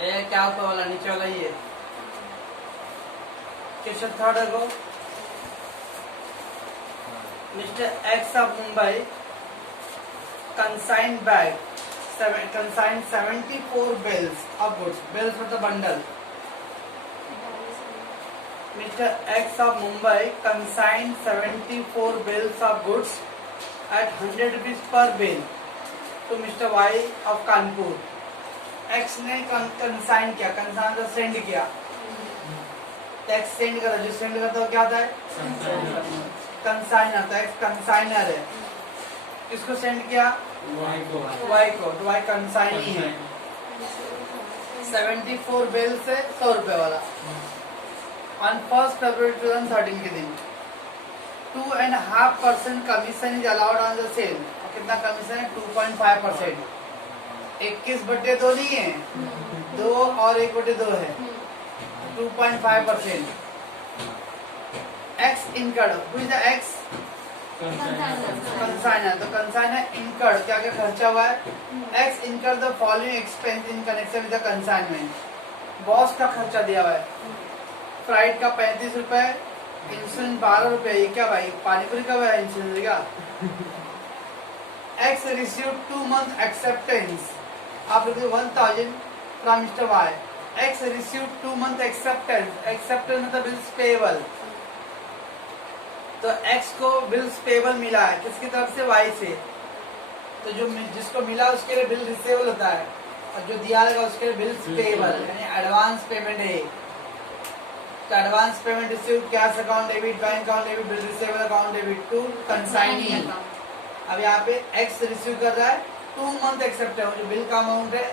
ये क्या ऊपर वाला नीचे वाला ही है। क्वेश्चन थर्ड है को mister x of Mumbai consigned bag consigned 74 bales of goods. Bales मतलब bundle. Mr. X of Mumbai consigned 74 bales of goods at 100 rupees per bale to Mr. Y of Kanpur. X ने consign किया, consign तो send किया। X send करा, जो send करता है क्या होता है? कंसाइनर। तो X कंसाइनर है। किसको सेंड किया? Y को। तो Y कंसाइनी है। 74 बेल से 100 रुपए वाला। ऑन 1 फरवरी 2013 के दिन 2.5% commission is allowed on the sale. और कितना कमीशन है? 2.5%। 21/2 नहीं है, 2 और 1/2 है। 2.5%। X incurred, who is the X? Consignor. तो कंसाइनर incurred, क्या क्या खर्चा हुआ है? X incurred the following expense in connection with the consignment. Boss का खर्चा दिया हुआ है। फ्राइट का 35 रुपए, इंश्योरेंस 12 रुपए। ये क्या भाई, पानीपुरी का हुआ है इंश्योरेंस का? X received 2 month acceptance of ₹1000 from Mr. Y. X received 2 month acceptance. Acceptance मतलब bills payable। तो X को बिल्स पेबल मिला है, किसकी तरफ से? Y से। तो जो जिसको मिला उसके लिए बिल रिसीवेबल होता है, और जो दिया रहेगा उसके लिए बिल्स पेबल, यानी एडवांस पेमेंट है। तो advance payment receive cash account debit, bank account debit, bill receivable account debit to consignee. अब यहाँ पे X रिसीव कर रहा है 2 मंथ एक्सेप्ट है, जो बिल का अमाउंट है,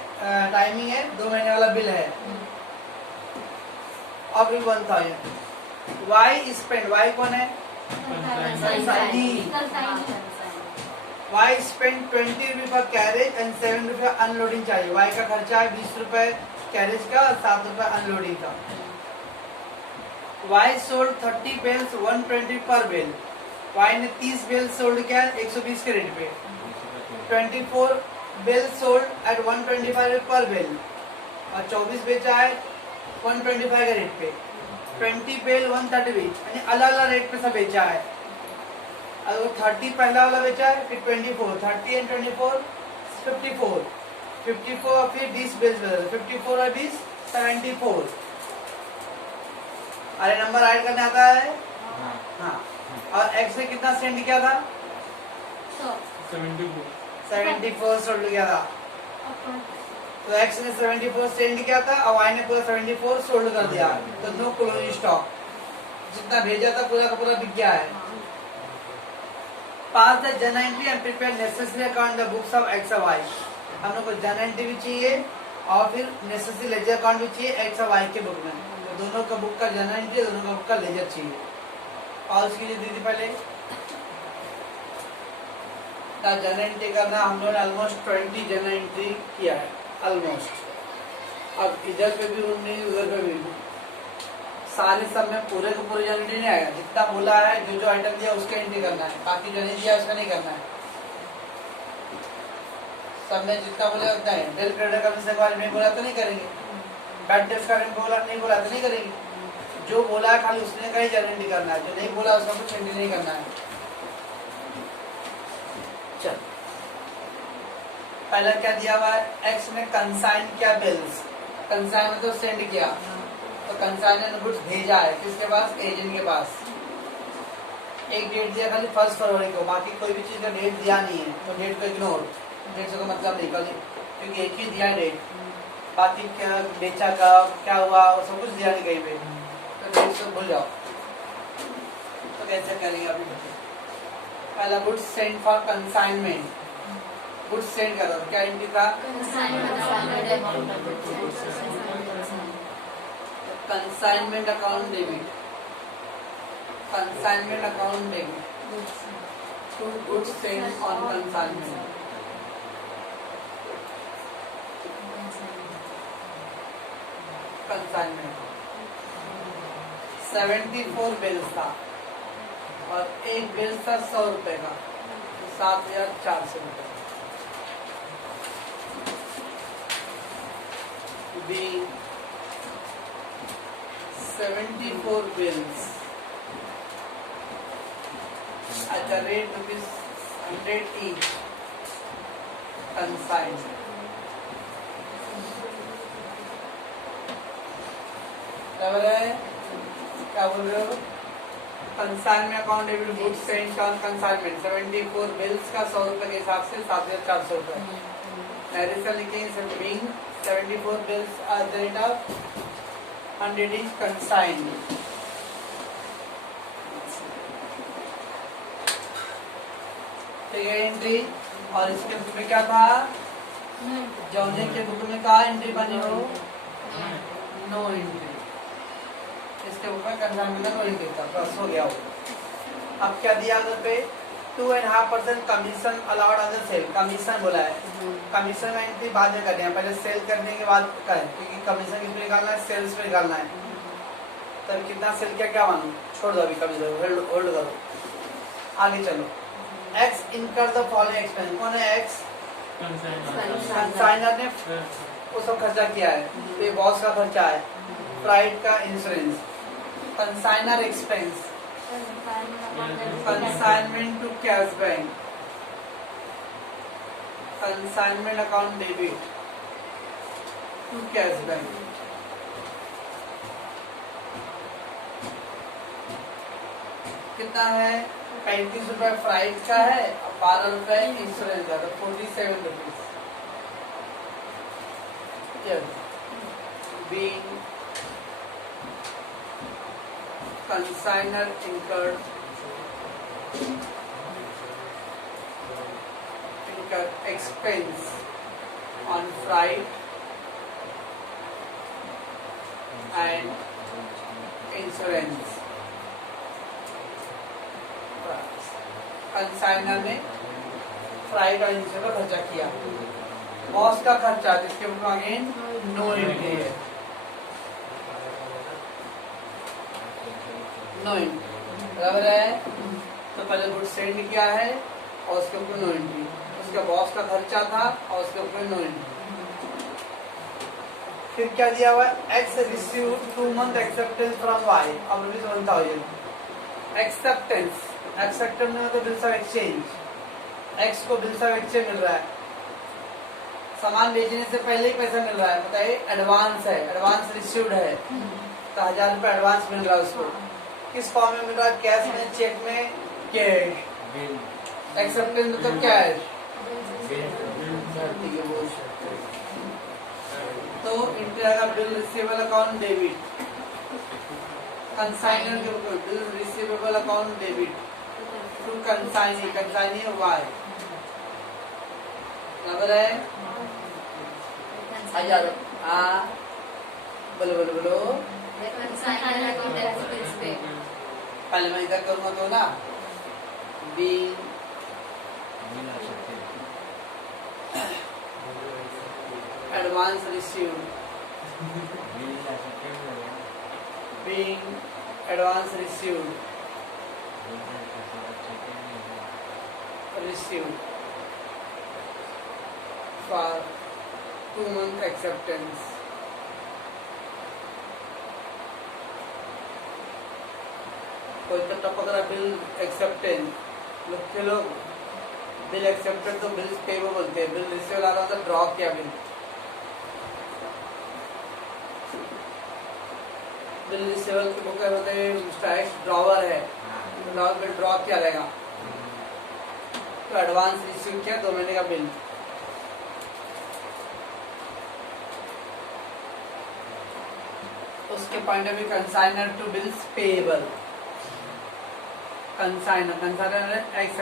टाइमिंग है 2 महीने वाला बिल है। अब 1000। Y स्पेंड, Y कौन है? Y spent 20 रुपये पर कैरेज एंड 7 रुपये अनलोडिंग चाहिए। Y का खर्चा है 20 रुपए कैरेज का और 7 रुपये अनलोडिंग का। Y sold 30 बेल्स 120 पर बेल। Y ने 30 बेल सोल्ड किया 120 के रेट पे। 24 बेल सोल्ड एट 125 पर बेल, और 24 बेचा है 125 के रेट पे। 20 बेल 130 यानी अलग अलग रेट पे सब बेचा है। अगर वो 30 पहला वाला बेचा है, फिर 24, 30 एंड 24 54, 54 और फिर 20 बेल्स बदल, 54 और 20 74। अरे नंबर ऐड करने आता है? हाँ। और X ने कितना सेंड किया था? 74 सोल्ड किया था। तो X ने 74 सेंड किया था और Y ने पूरा 74 सोल्ड कर दिया। तो नो क्लोजिंग स्टॉक, जितना भेजा था पूरा का पूरा बिक गया है। Pass the journal entry and prepare necessary account the books of X और Y। हम लोग को जर्नल एंट्री भी चाहिए और फिर नेसेसरी लेजर अकाउंट भी चाहिए X और Y के बुक में। तो दोनों का बुक का जर्नल एंट्री, दोनों का बुक का लेजर चाहिए। और उसके लिए दीदी पहले जर्नल एंट्री करना, हम लोगों ने ऑलमोस्ट 20 जर्नल एंट्री किया है ऑलमोस्ट। अब इधर पे भी 19, उधर पे भी सारे सब में पूरे को पूरे जर्नल एंट्री नहीं आएगा। जितना बोला है, जो जो आइटम दिया उसके एंट्री करना है, बाकी जो नहीं दिया उसका नहीं करना है। सब में जितना बोले उतना है। बिल क्रेडिट का के बारे में बोला तो नहीं करेंगे, बैड डेट्स का बोला नहीं तो नहीं करेंगे। जो बोला है खाली उसने का ही जर्नल एंट्री करना है, जो नहीं बोला उसका कुछ एंट्री नहीं करना है। चल, पहला क्या दिया हुआ है? X ने कंसाइन किया बिल्स। कंसाइन में तो सेंड किया, तो कंसाइनर ने गुड्स भेजा है किसके पास? एजेंट के पास। एक डेट दिया खाली 1 फरवरी को, बाकी कोई भी चीज का डेट दिया नहीं है, तो डेट को इग्नोर, डेट से कोई मतलब नहीं, क्योंकि एक ही दिया डेट। बाकी क्या बेचा कब, क्या हुआ, सब कुछ दिया नहीं कहीं पे, तो डेट से भूल जाओ। तो कैसे करेंगे अभी? पहला goods send for consignment, goods send करो, क्या एंट्री था? Consignment account debit, consignment account debit to goods send on consignment. Consignment 74 bills था और एक बिल था 100 रुपए का, 7400 रुपए। being 74 bills at the rate rupees 100 each consigned. क्या बोल रहे हैं? क्या बोल रहे हो? Consignment account debit goods sent on consignment 74 bills का 100 रुपए के हिसाब से 7,400 रुपए। नरेशन लिखेंगे being 74 bills at the rate of 100 each consigned। ठीक है एंट्री। और इसके बुक में क्या था? जौने के बुक में कहा एंट्री बनी हो? No entry. इसके बुक में कंसाइनमेंट नो एंट्री था, बस हो गया वो। अब क्या दिया उधर पे? 2.5% commission allowed on the sale. Commission बोला है, कमीशन में एंट्री बाद में करनी है, पहले सेल करने के बाद करें, क्योंकि कमीशन किस पे निकालना है? सेल्स पे निकालना है। तब कितना सेल किया क्या मालूम? छोड़ दो अभी, कमीशन होल्ड करो, आगे चलो। एक्स इनकर द फॉलोइंग एक्सपेंस। कौन है एक्स? कंसाइनर ने वो सब खर्चा किया है, ये बॉस का खर्चा है, फ्राइट का insurance. Consignor expense, consignment to cash bank, consignment account debit to cash bank. कितना है? 35 रुपए फ्राइट का है और 12 रुपए इंश्योरेंस का, तो 47 rupees. Being consignor incurred expense on freight and insurance। Consignor ने फ्राइट और इंश्योरेंस का खर्चा किया। बॉस का खर्चा जिसके ऊपर अगेन नो एंट्री है, नो एंट्री बराबर है। तो पहले गुड सेंड किया है और उसके ऊपर नो एंट्री, उसका बॉस का खर्चा था और उसके ऊपर नो एंट्री। फिर क्या दिया हुआ? X receive 2 month acceptance from Y अब ₹1,000। एक्सेप्टेंस, एक्सेप्टेंस में तो बिल्स ऑफ एक्सचेंज, एक्स को बिल्स ऑफ एक्सचेंज मिल रहा है, सामान बेचने से पहले ही पैसा मिल रहा है, बताइए एडवांस है, एडवांस रिसीव्ड है, तो 1,000 रुपए एडवांस मिल रहा है उसको। किस फॉर्म में मिल रहा है? कैश में, चेक में, कैश। एक्सेप्टेंस मतलब कैश। तो इंटर का bill receivable account debit, consignor के ऊपर bill receivable account debit to consignee, consignee Y बराबर है 1,000। हाँ बोलो बोलो बोलो। पहले मैं इधर करूँगा तो ना be advance received, being advance received for 2 month acceptance। कोई तो टपक रहा बिल एक्सेप्टेंस, लोग बिल एक्सेप्टेड तो बिल्स पेबल बोलते हैं, बिल रिसीव आ रहा था ड्रॉ किया बिल, बिल रिसीवेबल की बुक होते हैं स्टैक्स ड्रॉवर है, ड्रॉवर बिल ड्रॉ किया रहेगा, तो एडवांस रिसीव किया 2 महीने का बिल। उसके point of view consignor to bills payable, consignor X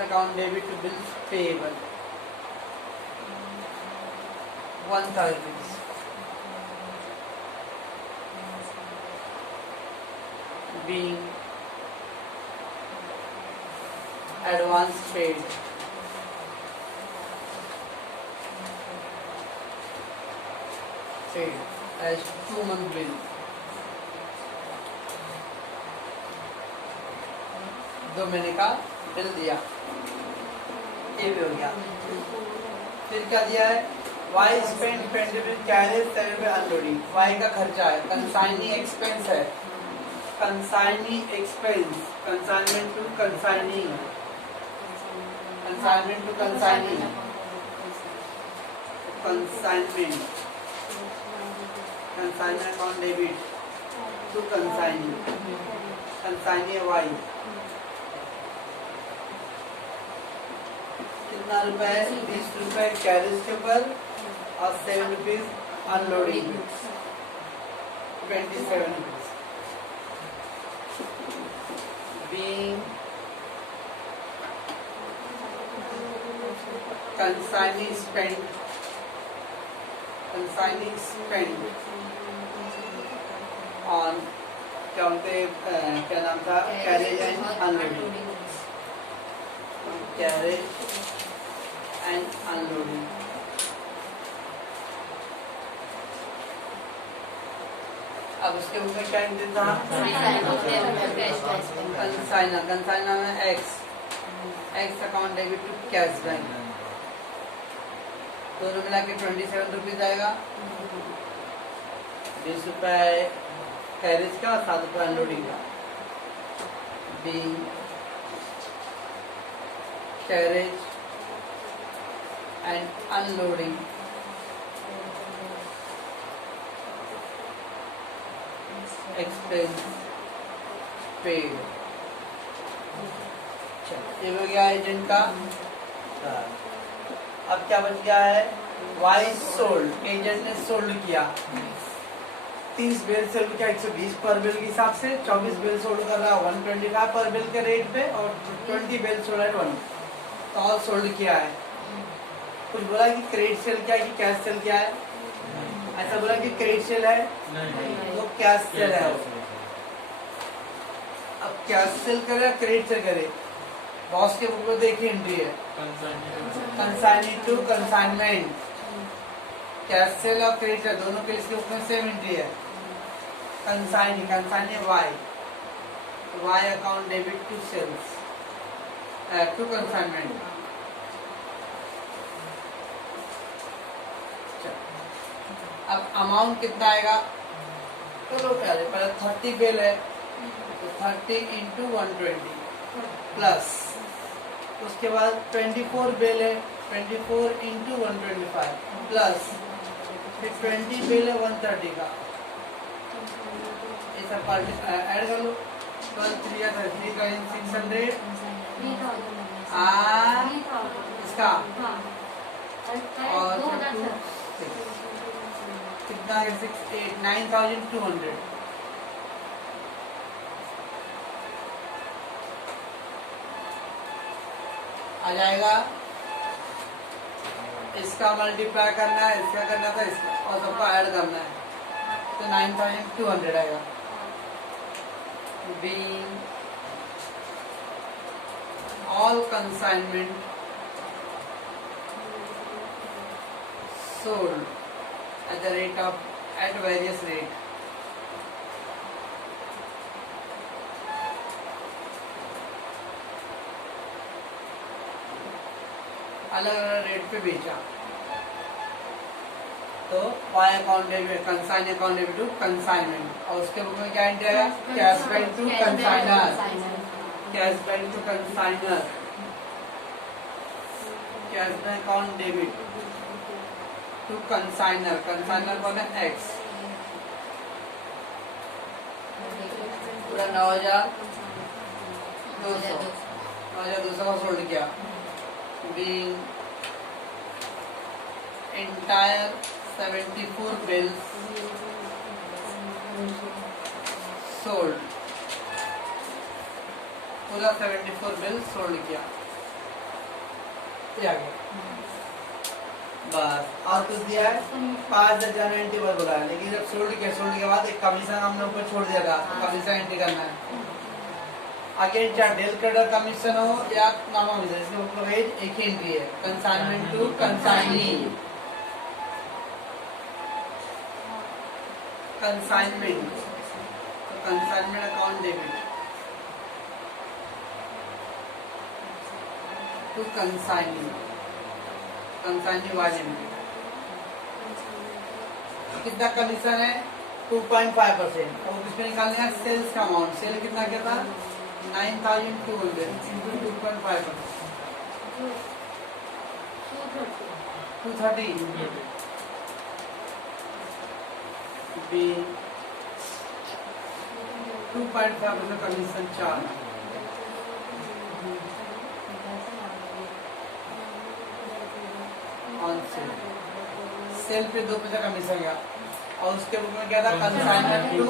account debit to bills payable 1,000 rupees. being advance paid as 2 month bill। 2 महीने का बिल दिया, ये भी हो गया। फिर क्या दिया है? वाई स्पेंड 20 रुपीज कैरेज 7 रुपए अनलोडिंग। वाई का खर्चा है, कंसाइनी एक्सपेंस है, consignee expense, consignment to consignee, consignment to consignee, consignment, consignment on debit to consignee, consignee Y कितना रुपए है? 20 रुपए कैरेज के ऊपर और 7 rupees unloading, 27 rupees. Being consignee spent, consignee spent on क्या बोलते क्या नाम था? Carriage and unloading, carriage and unloading. अब उसके ऊपर क्या इंटेंट था? कंसाइनर, कंसाइनर में X account debit to cash bank, दोनों मिला के 27 रुपीज आएगा। 20 रुपए कैरेज का, 7 रुपए अनलोडिंग का। Be carriage and unloading expense paid. ये हो गया एजेंट का। अब क्या बच गया है? वाई सोल्ड, एजेंट ने सोल्ड किया, 30 बेल सोल्ड किया 120 पर बिल के हिसाब से, 24 बेल सोल्ड कर रहा है 125 पर बिल के रेट पे, और 20 बेल सोल्ड है 1, तो ऑल सोल्ड किया है। कुछ बोला कि क्रेडिट सेल क्या है कि कैश सेल क्या है? ऐसा बोला कि क्रेडिट सेल है, तो कैश सेल है। अब कैश सेल करे क्रेडिट सेल करे, बॉस के बुक में देखिए एंट्री है consignee to consignment, cash sale और क्रेडिट सेल दोनों के इसके बुक में सेम एंट्री है। Consignee, consignee Y account debit to sales to consignment. अब अमाउंट कितना आएगा? चलो पहले 30 बिल है तो 30 इंटू 120 प्लस, उसके बाद 24 बिल है 24 इंटू 125 प्लस, फिर 20 बिल है 130 का, ये सब ऐड कर लो। 12 3 का 600 इसका और कितना है? 6 8 9200। आ जाएगा। इसका मल्टीप्लाई करना है, इसका करना था, इसका और सबका ऐड करना है, तो 9200 आएगा। Being all consignment sold at the rate of at various rate, अलग अलग रेट पे बेचा, तो Y account debit consign account debit to consignment, और उसके बुक में क्या एंट्री आएगा? Cash bank to consignor, cash bank to consignor, cash bank account debit to consignor, consignor कौन है? एक्स, पूरा 9200 का सोल्ड किया। Being entire 74 bills sold, पूरा 74 बिल सोल्ड किया, ये आ गया बस। और कुछ दिया है 5000 एंट्री पर बोला है, लेकिन जब सोल्ड किया, सोल्ड के बाद एक कमीशन हमने ऊपर छोड़ दिया था, कमीशन एंट्री करना है। अगेन चाहे डेल क्रेडिट कमीशन हो या नामा कमीशन, इसके ऊपर एक ही एंट्री है, कंसाइनमेंट टू कंसाइनी, कंसाइनमेंट, तो consignment account debit to consignee, consignee वाले में कितना कमीशन है 2.5%। और किसमें निकालने है सेल्स का अमाउंट। सेल कितना क्या था 9,200 into 2.5%, 230 be 2.5% commission 4 on sale. Sale पे 2% कमीशन गया। और उसके बुक में क्या था कंसाइनमेंट 2।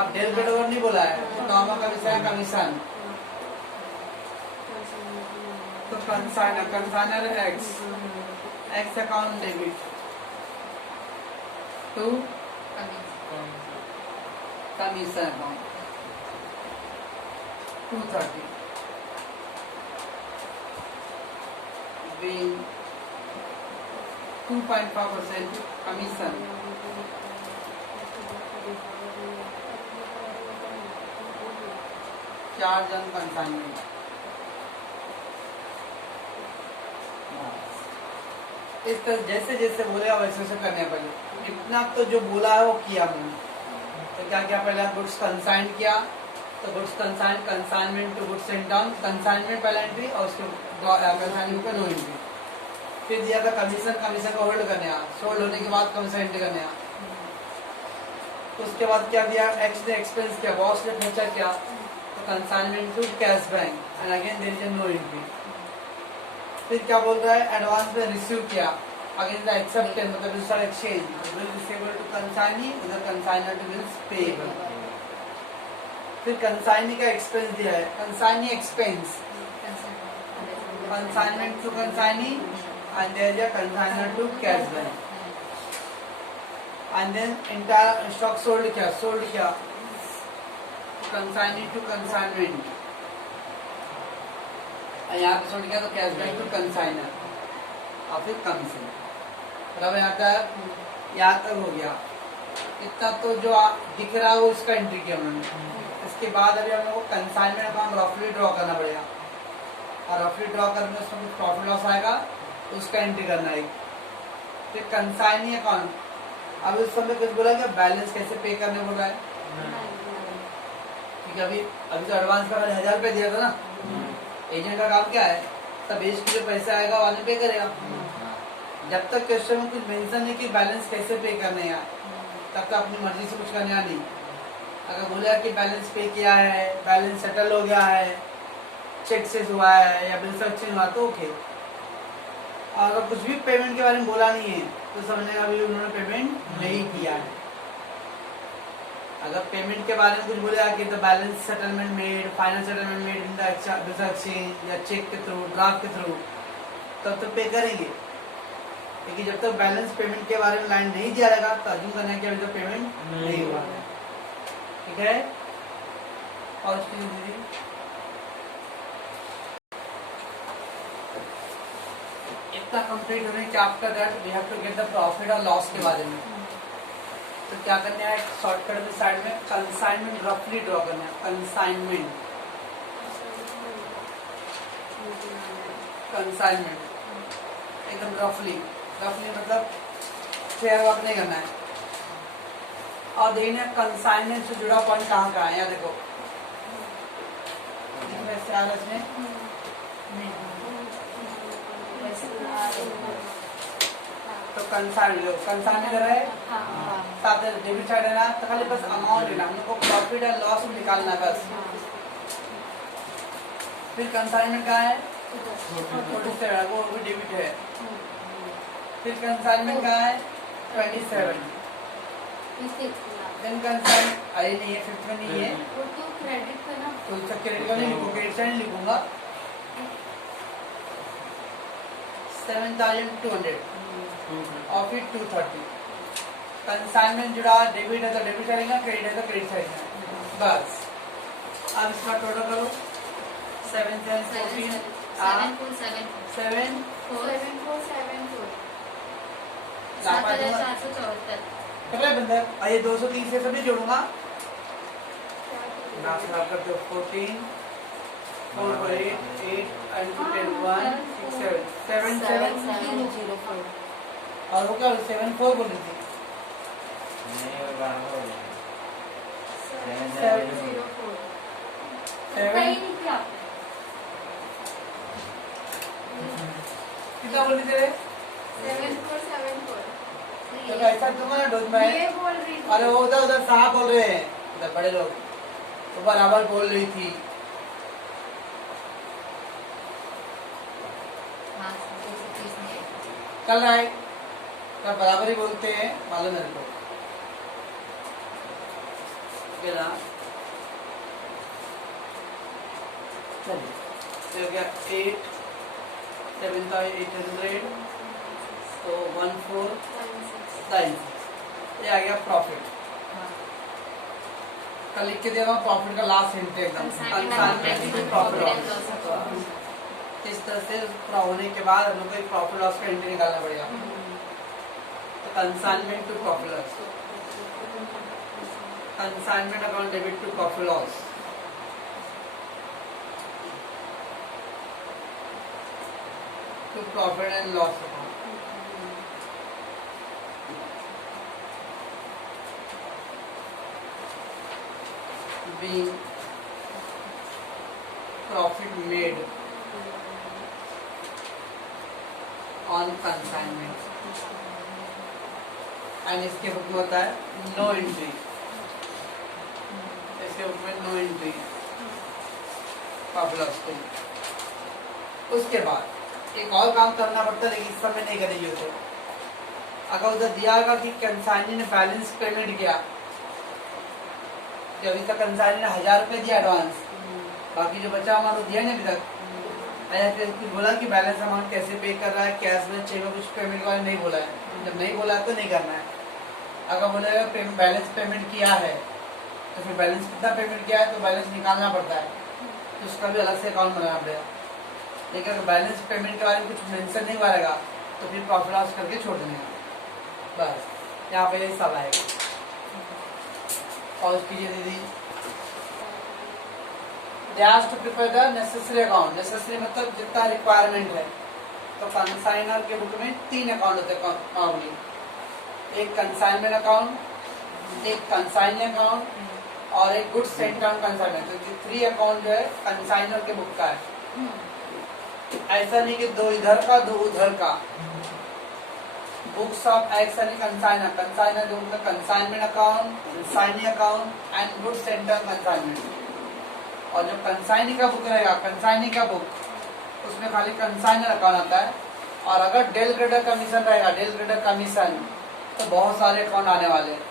अब डेल पेडोवर नहीं बोला है तो नॉर्मल कमीशन है कमीशन। तो consignor X account debit to commission account 230 being 2.5% commission. Charge on consignment. इस तरह जैसे जैसे बोलेगा वैसे वैसे करने पड़े। इतना तो जो बोला है वो किया मैंने। तो क्या क्या पहले गुड्स कंसाइन किया तो goods consign consignment to goods sent down. Consignment पहला एंट्री और उसके कंसाइनमेंट का नो एंट्री। फिर दिया था कमीशन, कमीशन को होल्ड करने आ, सोल्ड होने के बाद कमीशन एंट्री करने आ। उसके बाद क्या दिया एक्स ने एक्सपेंस किया, बॉस ने खर्चा किया तो consignment to cash bank and again there is no entry. फिर क्या बोल रहा है एडवांस में रिसीव किया अगेन द एक्सेप्टेंस मतलब दूसरा exchange bill receivable to consignee उधर कंसाइनर टू बिल्स पेएबल। फिर कंसाइनी का एक्सपेंस दिया है consignee expense consignment to consignee and there is a consignor to cash bank and then entire stock sold किया consignee to consignment यहाँ पे छोड़ गया तो कैश बैंक टू कंसाइनर और फिर कमीशन। मतलब यहाँ तक हो गया। इतना तो जो दिख रहा है वो इसका एंट्री किया हमने। इसके बाद अभी हम लोग को कंसाइनमेंट अकाउंट रफली ड्रॉ करना पड़ेगा और रफली ड्रॉ करने में उसमें कुछ प्रॉफिट लॉस आएगा तो उसका एंट्री करना है। फिर कंसाइनी अकाउंट अब उस समय कुछ बोला क्या बैलेंस कैसे पे करने बोल रहा है। ठीक है अभी तो एडवांस का 1000 रुपये दिया था ना। एजेंट का काम क्या है सब बेच के जो पैसा आएगा वाले पे करेगा। जब तक क्वेश्चन में कुछ मेंशन है कि बैलेंस कैसे पे करने हैं तब तक अपनी मर्जी से कुछ करने नहीं। अगर बोला कि बैलेंस पे किया है बैलेंस सेटल हो गया है चेक से हुआ है या बिल से एक्सचेंज हुआ तो ओके। और अगर कुछ भी पेमेंट के बारे में बोला नहीं है तो समझने का अभी उन्होंने पेमेंट नहीं किया है। अगर पेमेंट के बारे में कुछ बोलेगा कि the balance settlement made final settlement made in the exchange या चेक के थ्रू ड्राफ्ट के थ्रू तब तो पे करेंगे। लेकिन जब तक बैलेंस पेमेंट के बारे में लाइन नहीं दिया रहेगा तो अज्यूम करना है कि अभी तक पेमेंट नहीं हुआ है। ठीक है और दीदी इतना कंप्लीट होने के after that we have to get the profit और लॉस के बारे में। तो क्या करना है शॉर्टकट में साइड में कंसाइनमेंट रफली ड्रॉ करना है। कंसाइनमेंट एकदम रफली मतलब फेयर वर्क नहीं करना है। और देखना कंसाइनमेंट से जुड़ा पॉइंट कहाँ का है। यहाँ देखो तो कंसाइनमेंट कर रहा है साथ डेबिट साइड है ना तो खाली बस अमाउंट लेना हमको प्रॉफिट और लॉस निकालना बस। फिर कंसाइनमेंट कहाँ है 47 वो भी डेबिट है। फिर कंसाइनमेंट कहाँ है 27 देन कंसाइन अरे नहीं है 5th में नहीं है तो क्रेडिट का ना तो इसका क्रेडिट नहीं लिखूंगा क्रेडिट साइड लिखूंगा 7,200 और फिर 230। कंसाइनमेंट जुड़ा डेबिट है तो डेबिट साइड का क्रेडिट है तो क्रेडिट साइड का बस। अब इसका टोटल करो 7 7 14 7 बंदर ये 230 से सभी जोड़ूंगा करते हो 14 4 8 8 10 1 6 7 7 7 0 4 और वो क्या 7 4 बोल रही थी Seven zero four. Seven? नहीं किया आपने। कितना बोल रही थे? 7474। तो ऐसा दूंगा ना डोज में। ये बोल रही थी। अरे वो उधर साहब बोल रहे हैं, उधर बड़े लोग तो बराबर बोल रही थी। हाँ, 230 में। कल राइट तब बराबर ही बोलते हैं, मालूम मेरे को। चलिए तो हो गया 8 7 का 800 तो 1496 ये आ गया प्रॉफिट। कल लिख के दिया प्रॉफिट का लास्ट हिंट एकदम प्रॉफिट लॉस। इस तरह से पूरा होने के बाद हम लोग को एक प्रॉफिट लॉस का एंट्री निकालना पड़ेगा। तो consignment to profit loss, consignment account debit to profit loss. To profit and loss account. Being profit made on consignment and इसके बुक में होता है नो एंट्री। इसके बुक में नो एंट्री प्रॉफिट लॉस को। उसके बाद एक और काम करना पड़ता है, लेकिन इस समय नहीं करेंगे उसे। अगर उधर दिया होगा कि कंसाइनी ने बैलेंस पेमेंट किया, अभी तक कंसाइनी ने 1000 रुपये दिया एडवांस, बाकी जो बचा अमाउंट दिया नहीं अभी तक। ऐसा फिर कुछ बोला कि बैलेंस अमाउंट कैसे पे कर रहा है, कैश में चेक में कुछ पेमेंट का नहीं बोला है। जब नहीं बोला तो नहीं करना है। अगर बोलेगा बैलेंस पेमेंट किया है तो फिर बैलेंस कितना पेमेंट किया है तो बैलेंस निकालना पड़ता है, तो उसका भी अलग से अकाउंट बनाना पड़ेगा। लेकिन अगर बैलेंस पेमेंट के बारे में कुछ मेंशन नहीं करेगा तो फिर प्रॉफिट लॉस करके छोड़ देने का। बस यहाँ पे यही सब आएगा। पॉज कीजिए दीदी। Dash to prepare the necessary account. Necessary मतलब जितना रिक्वायरमेंट है। तो कंसाइनर के बुक में 3 अकाउंट होते हैं नॉर्मली, एक कंसाइनमेंट अकाउंट, एक कंसाइनिंग अकाउंट और एक गुड्स सेंट ऑन कंसाइनमेंट। तो ये 3 अकाउंट जो है कंसाइनर के बुक का है। ऐसा नहीं कि 2 इधर का 2 उधर का। Books of X and consignor, consignor जो मतलब consignment account, consigning account and goods sent on consignment. और जो कंसाइनिंग का बुक रहेगा, कंसाइनिंग का बुक, उसमें खाली कंसाइनर अकाउंट आता है। और अगर डेल ग्रेडर कमीशन रहेगा, डेल ग्रेडर कमीशन, तो बहुत सारे अकाउंट आने वाले हैं।